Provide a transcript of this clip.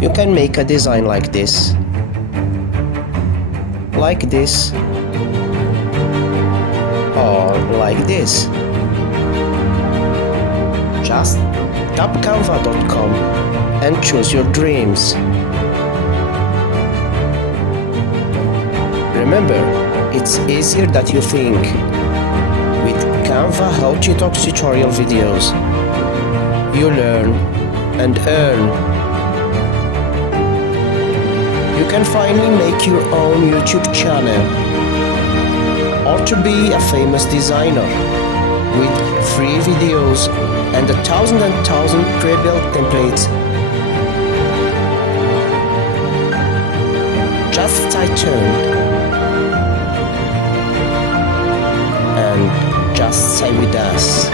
You can make a design like this, or like this. Just tap canva.com and choose your dreams. Remember, it's easier than you think. With Canva How to Talk tutorial videos, you learn and earn. You can finally make your own YouTube channel, or to be a famous designer with free videos and 1,000 pre-built templates. Just stay tuned and just stay with us.